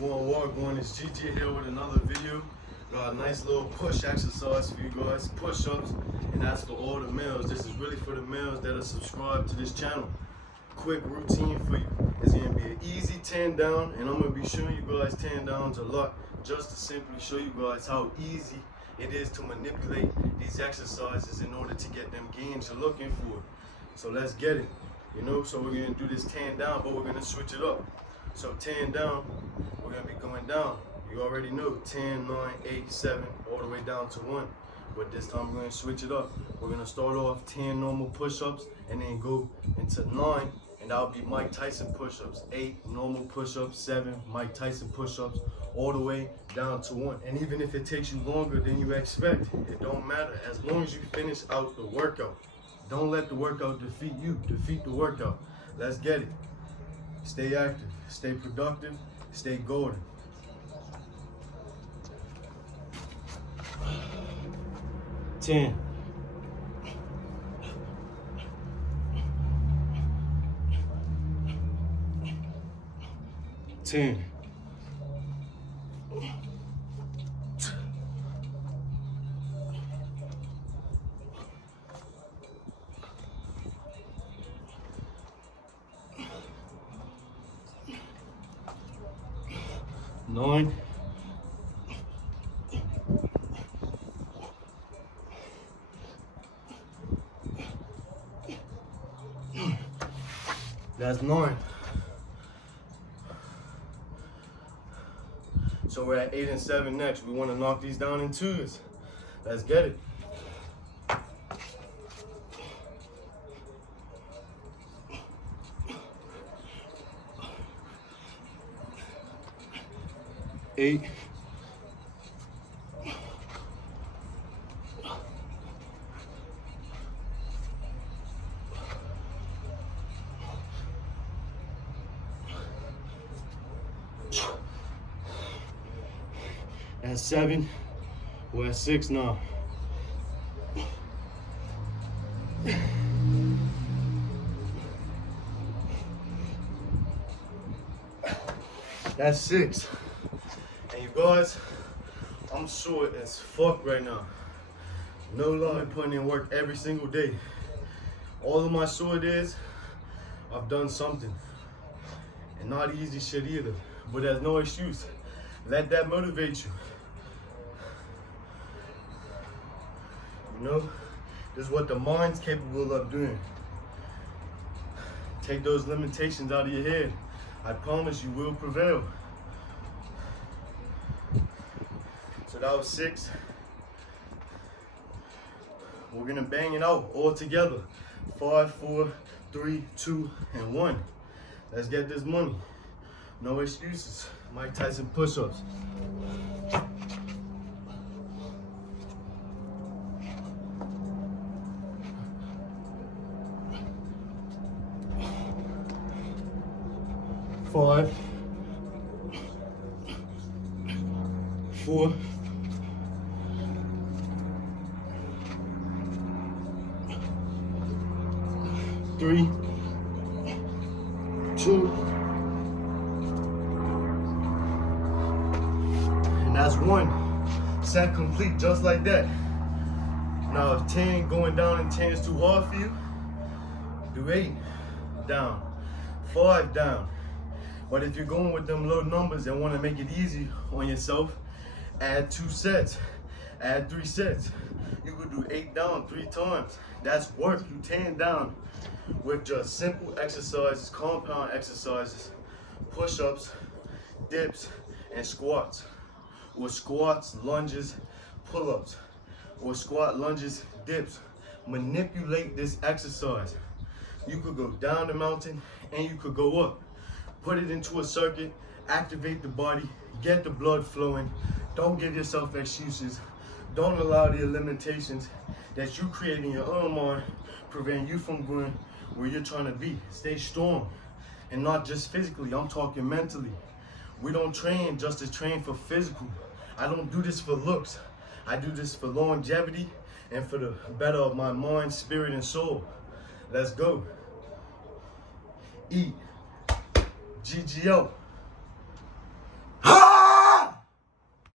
Going it's GG here with another video. Got a nice little push exercise for you guys, push-ups, and that's for all the males. This is really for the males that are subscribed to this channel. Quick routine for you. It's gonna be an easy 10 down, and I'm gonna be showing you guys 10 downs a lot, just to simply show you guys how easy it is to manipulate these exercises in order to get them gains you're looking for. So let's get it. So we're gonna do this 10 down, but we're gonna switch it up. So 10 down, we're gonna be going down. You already know 10, 9, 8, 7, all the way down to 1. But this time we're gonna switch it up. We're gonna start off 10 normal push-ups and then go into 9, and that'll be Mike Tyson push-ups. 8 normal push-ups, 7 Mike Tyson push-ups, all the way down to 1. And even if it takes you longer than you expect, it don't matter as long as you finish out the workout. Don't let the workout defeat you, defeat the workout. Let's get it. Stay active, stay productive, stay golden. Ten. 10. 9. 9. So we're at 8 and 7 next. We want to knock these down in 2s. Let's get it. Eight. 7. We're at 6 now. That's 6. And you guys, I'm sore as fuck right now. No lie, putting in work every single day. All of my sore days, I've done something. And not easy shit either. But there's no excuse. Let that motivate you. This is what the mind's capable of doing. Take those limitations out of your head. I promise you will prevail. So that was 6. We're gonna bang it out all together. 5, 4, 3, 2, and 1. Let's get this money. No excuses. Mike Tyson push-ups. Five, 4, 3, 2, and that's 1 set complete, just like that. Now if 10 going down and 10 is too hard for you, do 8 down, 5 down. But if you're going with them low numbers and want to make it easy on yourself, add 2 sets, add 3 sets. You could do 8 down 3 times. That's work. You 10 down with just simple exercises, compound exercises, push-ups, dips, and squats. Or squats, lunges, pull-ups. Or squat, lunges, dips. Manipulate this exercise. You could go down the mountain and you could go up. Put it into a circuit, activate the body, get the blood flowing. Don't give yourself excuses. Don't allow the limitations that you create in your own mind prevent you from going where you're trying to be. Stay strong, and not just physically, I'm talking mentally. We don't train just to train for physical. I don't do this for looks. I do this for longevity and for the better of my mind, spirit, and soul. Let's go. Eat. GGO.